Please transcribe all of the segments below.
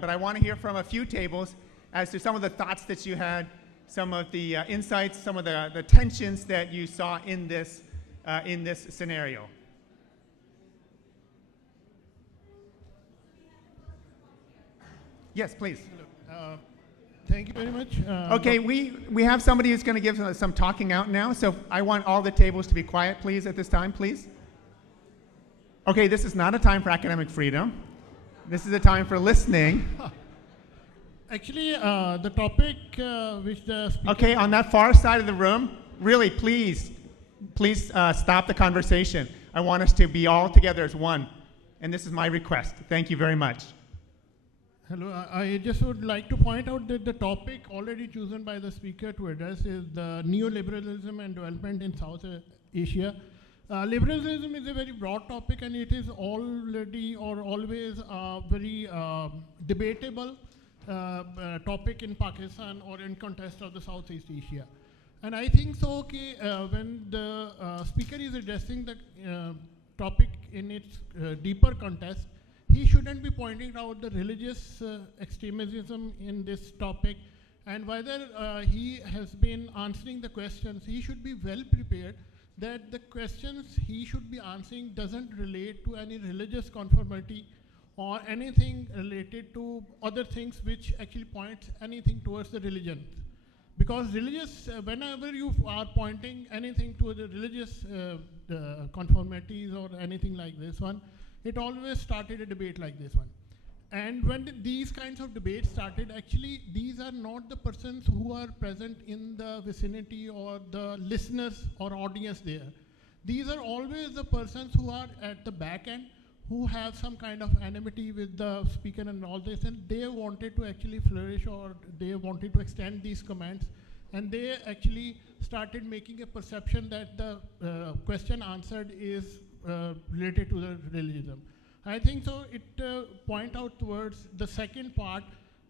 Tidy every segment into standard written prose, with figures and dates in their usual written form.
But I want to hear from a few tables as to some of the thoughts that you had, some of the insights, some of the tensions that you saw in this scenario. Yes, please. Thank you very much. Okay, we have somebody who's going to give some talking out now, so I want all the tables to be quiet, please, at this time, please. Okay, this is not a time for academic freedom. This is a time for listening. Actually, the topic which the speaker... Okay, on that far side of the room, really, please stop the conversation. I want us to be all together as one, and this is my request. Thank you very much. Hello, I just would like to point out that the topic already chosen by the speaker to address is the neoliberalism and development in South Asia. Liberalism is a very broad topic, and it is already or always a very debatable topic in Pakistan or in context of the Southeast Asia. And I think so, okay, when the speaker is addressing the topic in its deeper context, he shouldn't be pointing out the religious extremism in this topic, and whether he has been answering the questions, he should be well prepared that the questions he should be answering doesn't relate to any religious conformity or anything related to other things which actually points anything towards the religion. Because religious, whenever you are pointing anything to the religious conformities or anything like this one, it always started a debate like this one. And when these kinds of debates started, actually these are not the persons who are present in the vicinity or the listeners or audience there. These are always the persons who are at the back end, who have some kind of enmity with the speaker and all this, and they wanted to actually flourish, or they wanted to extend these comments, and they actually started making a perception that the question answered is related to the religion. I think so it point out towards the second part,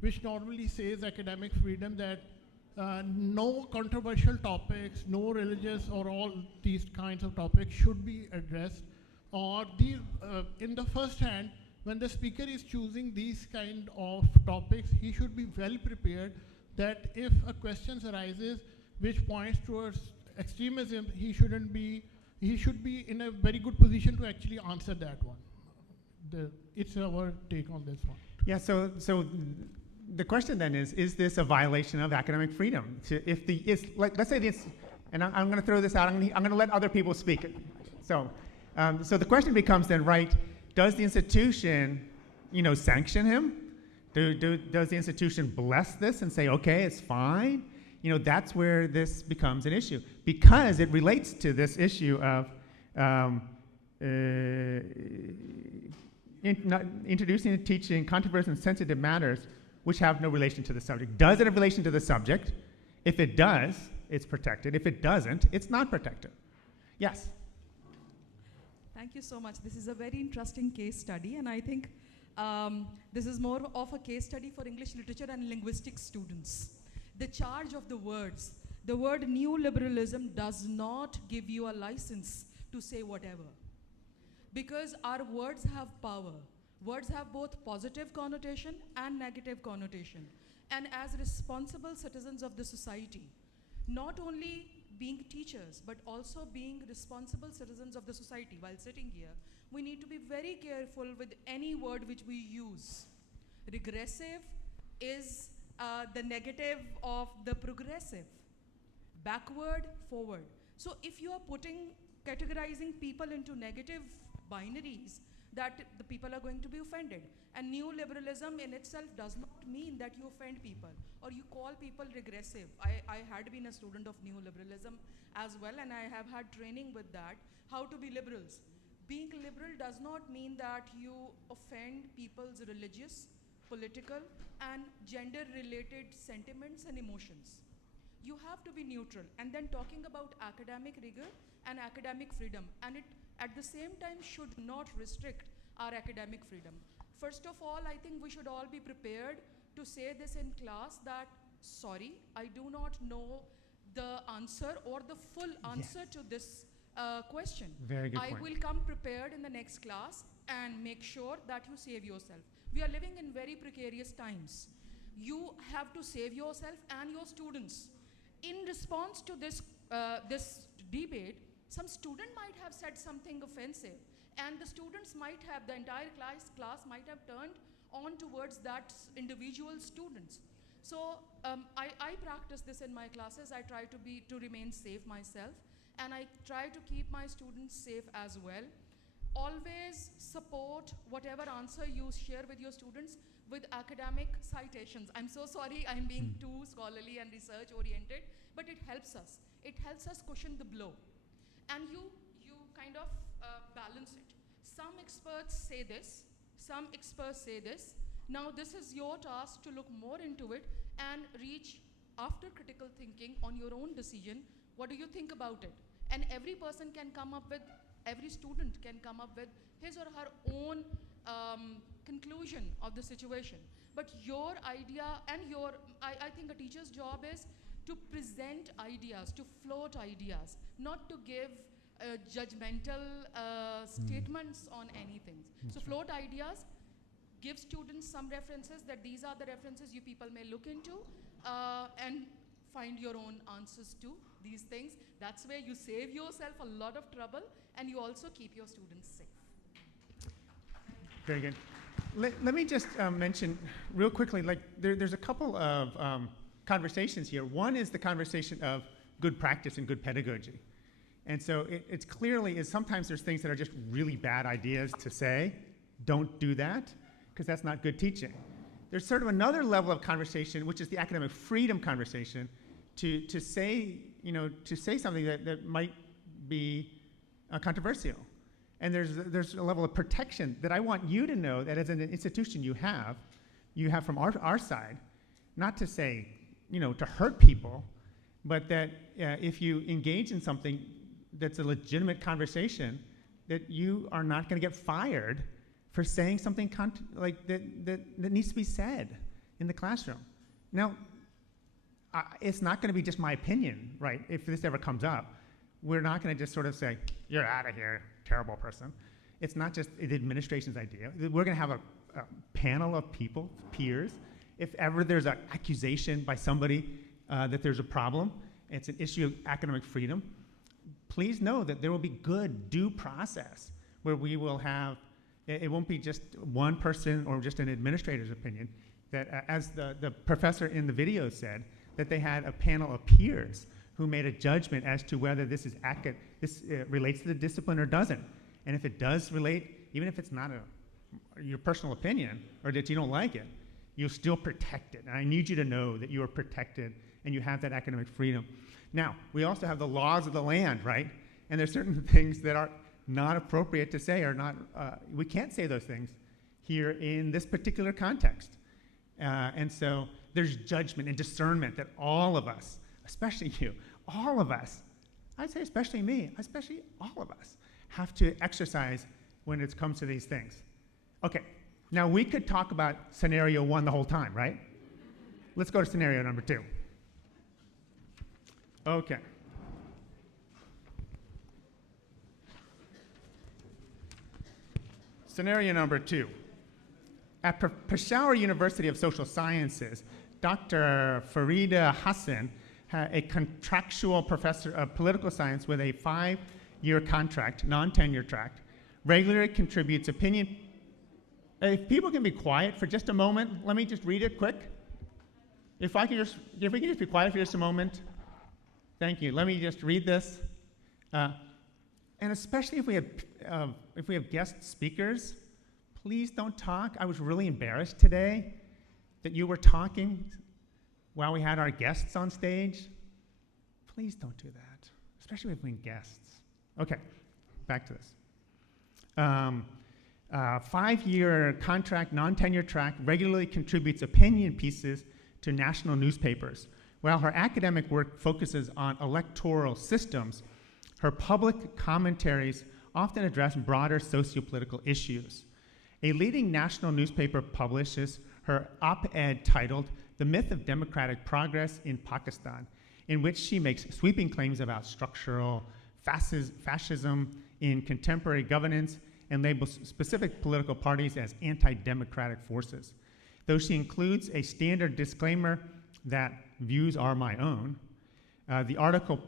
which normally says academic freedom, that no controversial topics, no religious or all these kinds of topics should be addressed, or these, in the first hand, when the speaker is choosing these kind of topics, he should be well prepared that if a question arises which points towards extremism, he should be in a very good position to actually answer that one. It's our take on this one. Yeah, so the question then is this a violation of academic freedom? Let's say this, and I'm going to throw this out, I'm going to let other people speak. So the question becomes then, right, does the institution, sanction him? Does the institution bless this and say, okay, it's fine? That's where this becomes an issue, because it relates to this issue of introducing and teaching controversial and sensitive matters which have no relation to the subject. Does it have relation to the subject? If it does, it's protected. If it doesn't, it's not protected. Yes? Thank you so much. This is a very interesting case study, and I think this is more of a case study for English literature and linguistics students. The charge of the words. The word neoliberalism does not give you a license to say whatever, because our words have power. Words have both positive connotation and negative connotation. And as responsible citizens of the society, not only being teachers, but also being responsible citizens of the society while sitting here, we need to be very careful with any word which we use. Regressive is the negative of the progressive. Backward, forward. So if you are categorizing people into negative binaries, that the people are going to be offended. And neoliberalism in itself does not mean that you offend people or you call people regressive. I had been a student of neoliberalism as well, and I have had training with that, how to be liberals. Being liberal does not mean that you offend people's religious, political, and gender-related sentiments and emotions. You have to be neutral. And then talking about academic rigor and academic freedom, and it at the same time should not restrict our academic freedom. First of all, I think we should all be prepared to say this in class that, sorry, I do not know the answer or the full answer to this question. Very good I point. will come prepared in the next class and make sure that you save yourself. We are living in very precarious times. You have to save yourself and your students. In response to this, this debate, some student might have said something offensive, and the students might have, the entire class might have turned on towards that individual students. So I practice this in my classes. I try to remain safe myself, and I try to keep my students safe as well. Always support whatever answer you share with your students with academic citations. I'm so sorry I'm being too scholarly and research oriented, but it helps us. It helps us cushion the blow. And you kind of balance it. Some experts say this, some experts say this. Now this is your task to look more into it and reach, after critical thinking, on your own decision. What do you think about it? And every person can come up with, every student can come up with his or her own conclusion of the situation. But your idea and I think a teacher's job is to present ideas, to float ideas, not to give judgmental statements on anything. So float ideas, give students some references, that these are the references you people may look into, and find your own answers to these things. That's where you save yourself a lot of trouble, and you also keep your students safe. Very good. Let me just mention real quickly, like there's a couple of conversations here. One is the conversation of good practice and good pedagogy. And so it's clearly is sometimes there's things that are just really bad ideas to say. Don't do that, because that's not good teaching. There's sort of another level of conversation, which is the academic freedom conversation, to say something that might be controversial. And there's a level of protection that I want you to know that as an institution you have from our side, not to say, to hurt people, but that if you engage in something that's a legitimate conversation, that you are not going to get fired for saying something that needs to be said in the classroom. Now, it's not going to be just my opinion, right? If this ever comes up, we're not going to just sort of say, you're out of here, terrible person. It's not just the administration's idea. We're going to have a panel of people, peers. If ever there's an accusation by somebody that there's a problem, it's an issue of academic freedom, please know that there will be good due process where we will have, it won't be just one person or just an administrator's opinion, that as the professor in the video said, that they had a panel of peers who made a judgment as to whether this relates to the discipline or doesn't. And if it does relate, even if it's not your personal opinion or that you don't like it, you'll still protect it. And I need you to know that you are protected and you have that academic freedom. Now, we also have the laws of the land, right? And there's certain things that are not appropriate to say or not, we can't say those things here in this particular context. And so there's judgment and discernment that all of us, especially you, all of us, I'd say especially me, especially all of us, have to exercise when it comes to these things. Okay, now we could talk about scenario one the whole time, right? Let's go to scenario number two. Okay. Scenario number two. At Peshawar University of Social Sciences, Dr. Farida Hassan, a contractual professor of political science with a 5-year contract, non-tenure track, regularly contributes opinion. If people can be quiet for just a moment, let me just read it quick. If we can just be quiet for just a moment. Thank you. Let me just read this. And especially if we have guest speakers, please don't talk. I was really embarrassed today that you were talking while we had our guests on stage. Please don't do that, especially if we have guests. Okay, back to this. 5-year contract, non-tenure track, regularly contributes opinion pieces to national newspapers. While her academic work focuses on electoral systems, her public commentaries often address broader socio-political issues. A leading national newspaper publishes her op-ed titled "The Myth of Democratic Progress in Pakistan," in which she makes sweeping claims about structural fascism in contemporary governance and labels specific political parties as anti-democratic forces. Though she includes a standard disclaimer that views are my own, the article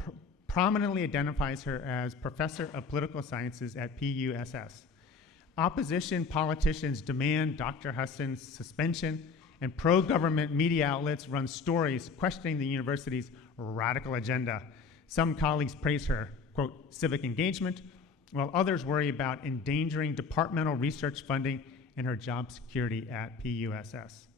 prominently identifies her as Professor of Political Sciences at PUSS. Opposition politicians demand Dr. Huston's suspension, and pro-government media outlets run stories questioning the university's radical agenda. Some colleagues praise her, quote, civic engagement, while others worry about endangering departmental research funding and her job security at PUSS.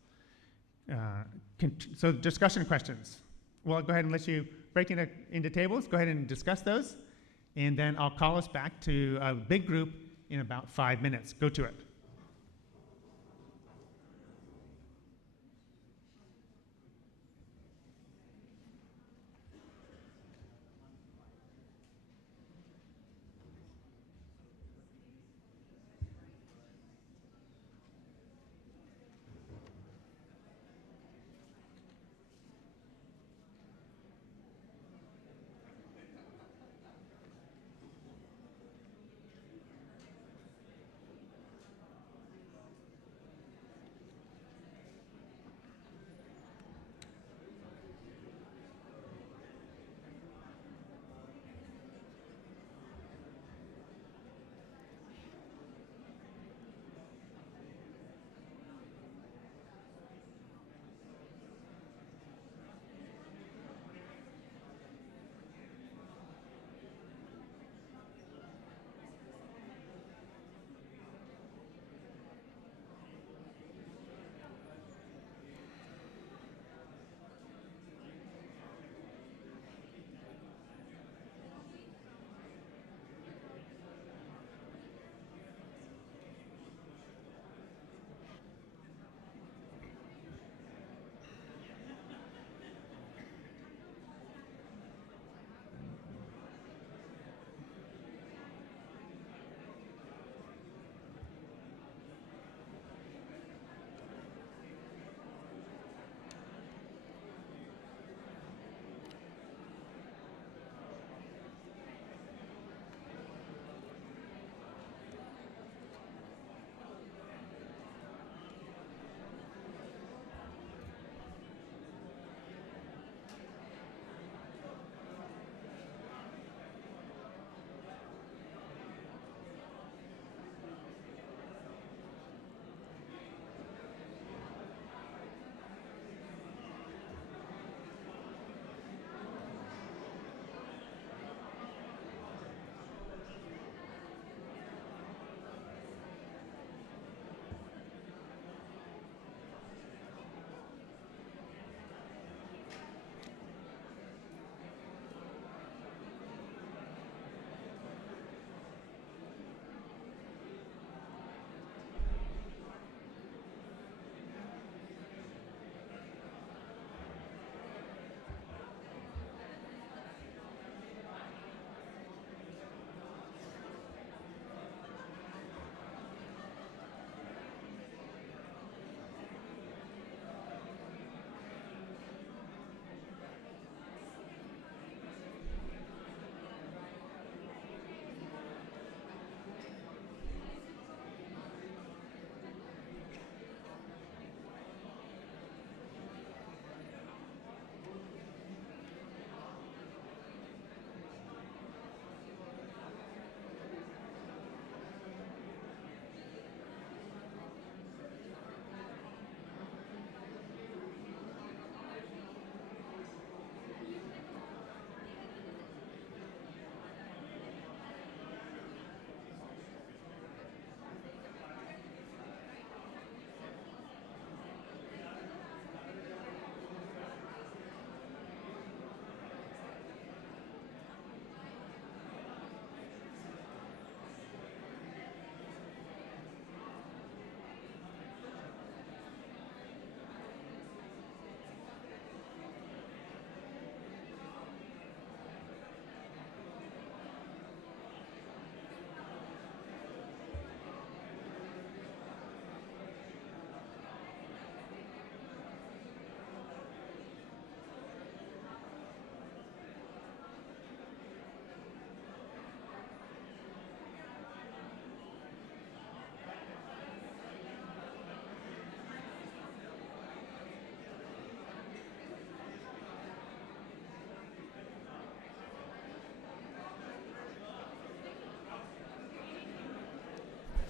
So discussion questions. Well, I'll go ahead and let you break into tables. Go ahead and discuss those. And then I'll call us back to a big group in about 5 minutes. Go to it.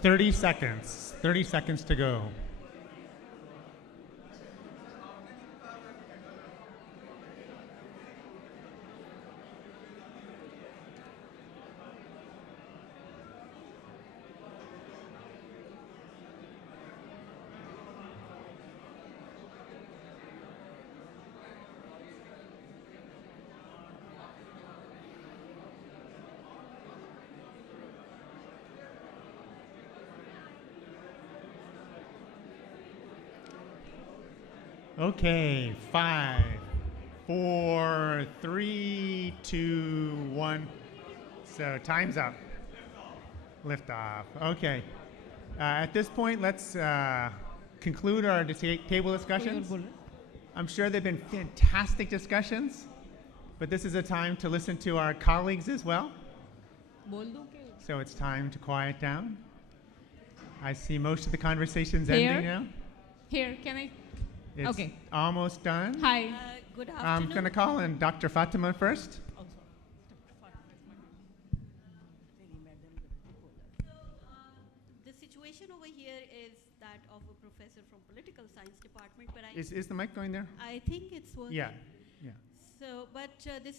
30 seconds. 30 seconds to go. Okay, 5, 4, 3, 2, 1. So time's up. Lift off. Okay. At this point, let's conclude our table discussions. I'm sure they've been fantastic discussions, but this is a time to listen to our colleagues as well. So it's time to quiet down. I see most of the conversations ending now. Here, can I? It's Okay. almost done. Hi. Good I'm afternoon. going to call in Dr. Fatima first. The situation over here is that of a professor from political science department, but Is the mic going there? I think it's working. Yeah. Yeah. So, but this is